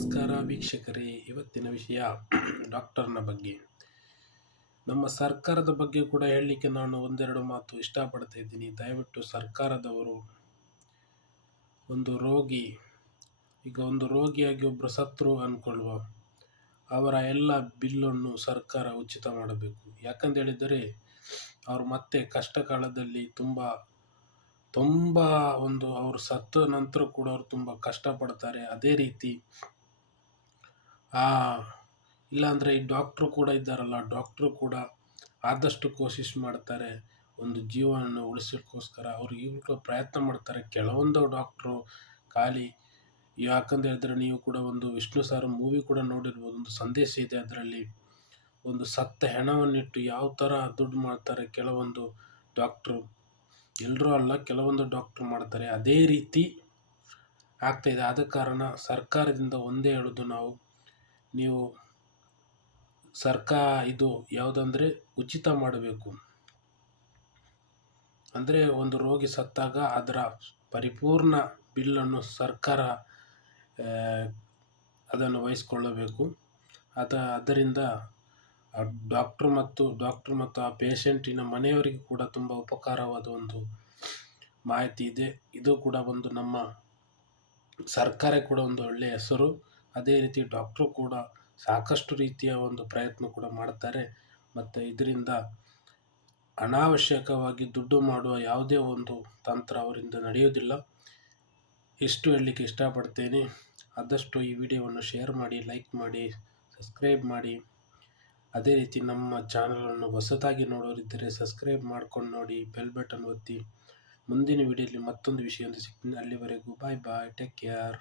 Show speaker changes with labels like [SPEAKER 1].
[SPEAKER 1] ನಮಸ್ಕಾರ ವೀಕ್ಷಕರೇ. ಇವತ್ತಿನ ವಿಷಯ ಡಾಕ್ಟರ್ನ ಬಗ್ಗೆ. ನಮ್ಮ ಸರ್ಕಾರದ ಬಗ್ಗೆ ಕೂಡ ಹೇಳಲಿಕ್ಕೆ ನಾನು ಒಂದೆರಡು ಮಾತು ಇಷ್ಟಪಡ್ತಾ ಇದ್ದೀನಿ. ದಯವಿಟ್ಟು ಸರ್ಕಾರದವರು ಒಂದು ರೋಗಿ, ಈಗ ಒಂದು ರೋಗಿಯಾಗಿ ಒಬ್ಬರು ಸತ್ರು ಅಂದ್ಕೊಳ್ಳುವ ಅವರ ಎಲ್ಲ ಬಿಲ್ಲನ್ನು ಸರ್ಕಾರ ಉಚಿತ ಮಾಡಬೇಕು. ಯಾಕಂತೇಳಿದರೆ ಅವರು ಮತ್ತೆ ಕಷ್ಟ ಕಾಲದಲ್ಲಿ ತುಂಬ ತುಂಬ ಒಂದು ಅವರು ಸತ್ತ ನಂತರ ಕೂಡ ಅವರು ತುಂಬ ಕಷ್ಟಪಡ್ತಾರೆ. ಅದೇ ರೀತಿ ಇಲ್ಲಾಂದರೆ ಈ ಡಾಕ್ಟ್ರು ಕೂಡ ಇದ್ದಾರಲ್ಲ ಡಾಕ್ಟ್ರು ಕೂಡ ಆದಷ್ಟು ಕೋಶಿಶ್ ಮಾಡ್ತಾರೆ, ಒಂದು ಜೀವವನ್ನು ಉಳಿಸೋಕ್ಕೋಸ್ಕರ. ಅವರು ಈಗಲೂ ಪ್ರಯತ್ನ ಮಾಡ್ತಾರೆ. ಕೆಲವೊಂದು ಡಾಕ್ಟ್ರು ಖಾಲಿ ಯಾಕಂತ ಹೇಳಿದ್ರೆ ನೀವು ಕೂಡ ಒಂದು ವಿಷ್ಣು ಸರ್ ಮೂವಿ ಕೂಡ ನೋಡಿರ್ಬೋದು. ಒಂದು ಸಂದೇಶ ಇದೆ ಅದರಲ್ಲಿ. ಒಂದು ಸತ್ತ ಹೆಣವನ್ನಿಟ್ಟು ಯಾವ ಥರ ದುಡ್ಡು ಮಾಡ್ತಾರೆ ಕೆಲವೊಂದು ಡಾಕ್ಟ್ರು ಎಲ್ಲರೂ ಅಲ್ಲ, ಕೆಲವೊಂದು ಡಾಕ್ಟ್ರು ಮಾಡ್ತಾರೆ. ಅದೇ ರೀತಿ ಆಗ್ತಾಯಿದೆ ಆದ ಕಾರಣ ಸರ್ಕಾರದಿಂದ ಒಂದೇ ಹೇಳೋದು ನಾವು. ನೀವು ಸರ್ಕಾ ಇದು ಯಾವುದಂದರೆ ಉಚಿತ ಮಾಡಬೇಕು. ಅಂದರೆ ಒಂದು ರೋಗಿ ಸತ್ತಾಗ ಅದರ ಪರಿಪೂರ್ಣ ಬಿಲ್ಲನ್ನು ಸರ್ಕಾರ ಅದನ್ನು ವಹಿಸ್ಕೊಳ್ಳಬೇಕು. ಅದ ಅದರಿಂದ ಡಾಕ್ಟ್ರು ಮತ್ತು ಡಾಕ್ಟ್ರು ಮತ್ತು ಆ ಪೇಷಂಟಿನ ಮನೆಯವರಿಗೆ ಕೂಡ ತುಂಬ ಉಪಕಾರವಾದ ಒಂದು ಮಾಹಿತಿ ಇದೆ. ಇದು ಕೂಡ ಒಂದು ನಮ್ಮ ಸರ್ಕಾರ ಕೂಡ ಒಂದು ಒಳ್ಳೆಯ ಹೆಸರು. ಅದೇ ರೀತಿ ಡಾಕ್ಟ್ರು ಕೂಡ ಸಾಕಷ್ಟು ರೀತಿಯ ಒಂದು ಪ್ರಯತ್ನ ಕೂಡ ಮಾಡ್ತಾರೆ. ಮತ್ತು ಇದರಿಂದ ಅನಾವಶ್ಯಕವಾಗಿ ದುಡ್ಡು ಮಾಡುವ ಯಾವುದೇ ಒಂದು ತಂತ್ರ ಅವರಿಂದ ನಡೆಯೋದಿಲ್ಲ ಇಷ್ಟು ಹೇಳಲಿಕ್ಕೆ ಇಷ್ಟಪಡ್ತೇನೆ. ಆದಷ್ಟು ಈ ವಿಡಿಯೋವನ್ನು ಶೇರ್ ಮಾಡಿ, ಲೈಕ್ ಮಾಡಿ, ಸಬ್ಸ್ಕ್ರೈಬ್ ಮಾಡಿ. ಅದೇ ರೀತಿ ನಮ್ಮ ಚಾನಲನ್ನು ಹೊಸದಾಗಿ ನೋಡೋರಿದ್ದರೆ ಸಬ್ಸ್ಕ್ರೈಬ್ ಮಾಡ್ಕೊಂಡು ನೋಡಿ, ಬೆಲ್ ಬಟನ್ ಒತ್ತಿ. ಮುಂದಿನ ವಿಡಿಯೋಲಿ ಮತ್ತೊಂದು ವಿಷಯ ಸಿಗ್ತೀನಿ ಅಲ್ಲಿವರೆಗೂ ಬಾಯ್ ಬಾಯ್, ಟೇಕ್ ಕೇರ್.